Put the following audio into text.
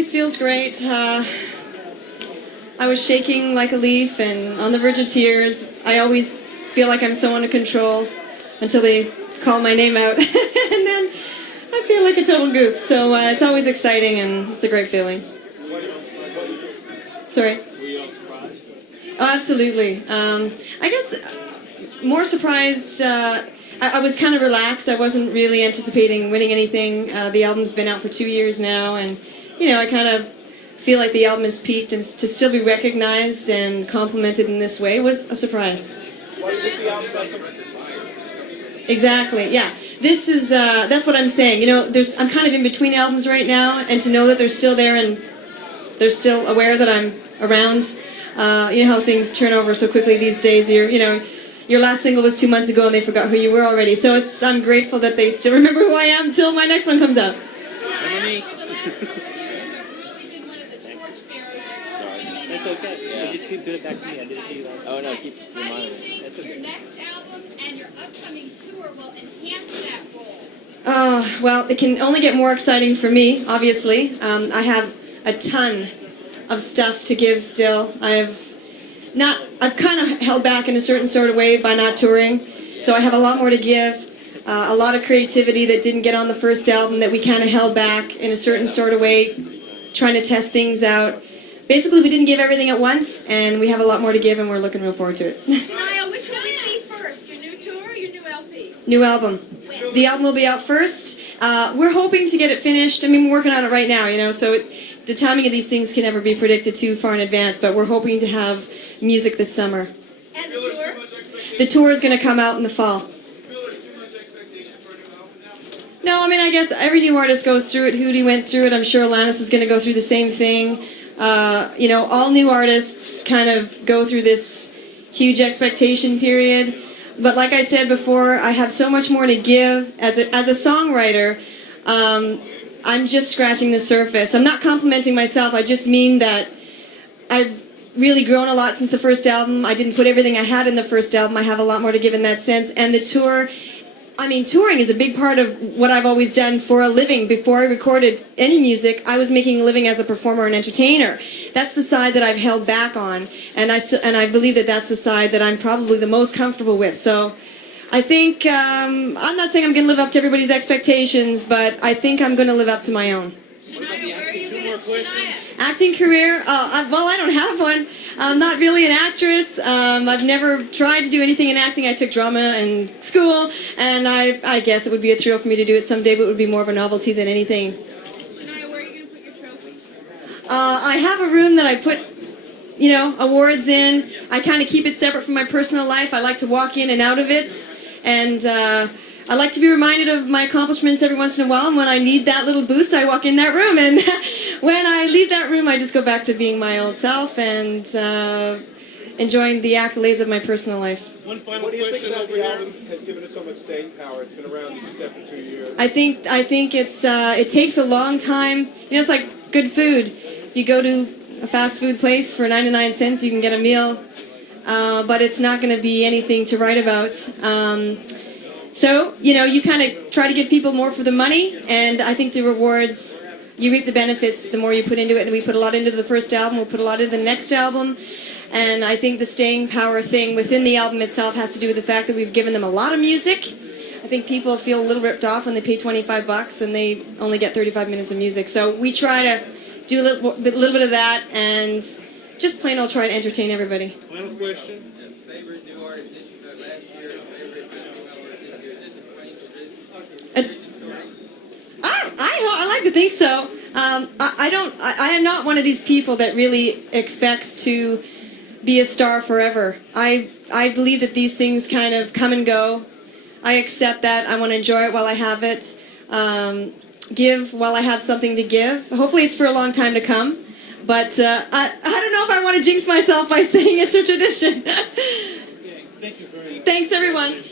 always feels great. I was shaking like a leaf and on the verge of tears. I always feel like I'm so under control until they call my name out. And then I feel like a total goof. So it's always exciting and it's a great feeling. Sorry? Oh, absolutely. I guess more surprised. I was kind of relaxed. I wasn't really anticipating winning anything. The album's been out for 2 years now, and I kind of feel like the album has peaked, and to still be recognized and complimented in this way was a surprise. Why did the album? Exactly. Yeah. This is that's what I'm saying. I'm kind of in between albums right now, and to know that they're still there and they're still aware that I'm around. You know how things turn over so quickly these days. Your last single was 2 months ago and they forgot who you were already. So I'm grateful that they still remember who I am until my next one comes out. That's okay. Yeah. Just keep doing it back to me. I did it to you last. Oh no, keep How do you reminding me. think your next album and your upcoming tour will enhance that role? Well, it can only get more exciting for me, obviously. I have a ton of stuff to give still. I've kind of held back in a certain sort of way by not touring, so I have a lot more to give. A lot of creativity that didn't get on the first album that we kind of held back in a certain sort of way, trying to test things out. Basically, we didn't give everything at once, and we have a lot more to give, and we're looking real forward to it. Shania, which will we see first? Your new tour or your new LP? New album. The album will be out first. We're hoping to get it finished. I mean, we're working on it right now, so the timing of these things can never be predicted too far in advance, but we're hoping to have music this summer. And the tour? The tour is going to come out in the fall. No, I mean, I guess every new artist goes through it. Hootie went through it. I'm sure Alanis is going to go through the same thing. All new artists kind of go through this huge expectation period. But like I said before, I have so much more to give. As a songwriter, I'm just scratching the surface. I'm not complimenting myself. I just mean that I've really grown a lot since the first album. I didn't put everything I had in the first album. I have a lot more to give in that sense. And the tour, touring is a big part of what I've always done for a living. Before I recorded any music, I was making a living as a performer and entertainer. That's the side that I've held back on, and I believe that that's the side that I'm probably the most comfortable with. So I think, I'm not saying I'm going to live up to everybody's expectations, but I think I'm going to live up to my own. Shania, where are you going? Shania. Acting career? I don't have one. I'm not really an actress. I've never tried to do anything in acting. I took drama in school, and I guess it would be a thrill for me to do it someday, but it would be more of a novelty than anything. Shania, where are you going to put your trophy? I have a room that I put, awards in. I kind of keep it separate from my personal life. I like to walk in and out of it, and I like to be reminded of my accomplishments every once in a while, and when I need that little boost, I walk in that room, and when I leave that room, I just go back to being my old self and enjoying the accolades of my personal life. One final question over here. Album has given it so much staying power. It's been around, as you said, for 2 years. I think it takes a long time. It's like good food. If you go to a fast food place for 99 cents, you can get a meal, but it's not going to be anything to write about. So, you kind of try to give people more for the money, and I think the rewards, you reap the benefits the more you put into it, and we put a lot into the first album, we'll put a lot into the next album, and I think the staying power thing within the album itself has to do with the fact that we've given them a lot of music. I think people feel a little ripped off when they pay $25 and they only get 35 minutes of music, so we try to do a little bit of that, and just plain old try to entertain everybody. Final question. Favorite new artist that you met last year, favorite new artist this year, is it I like to think so. I am not one of these people that really expects to be a star forever. I believe that these things kind of come and go. I accept that. I want to enjoy it while I have it. Give while I have something to give. Hopefully it's for a long time to come. But I don't know if I want to jinx myself by saying it's a tradition. Thank you very much. Thanks, everyone.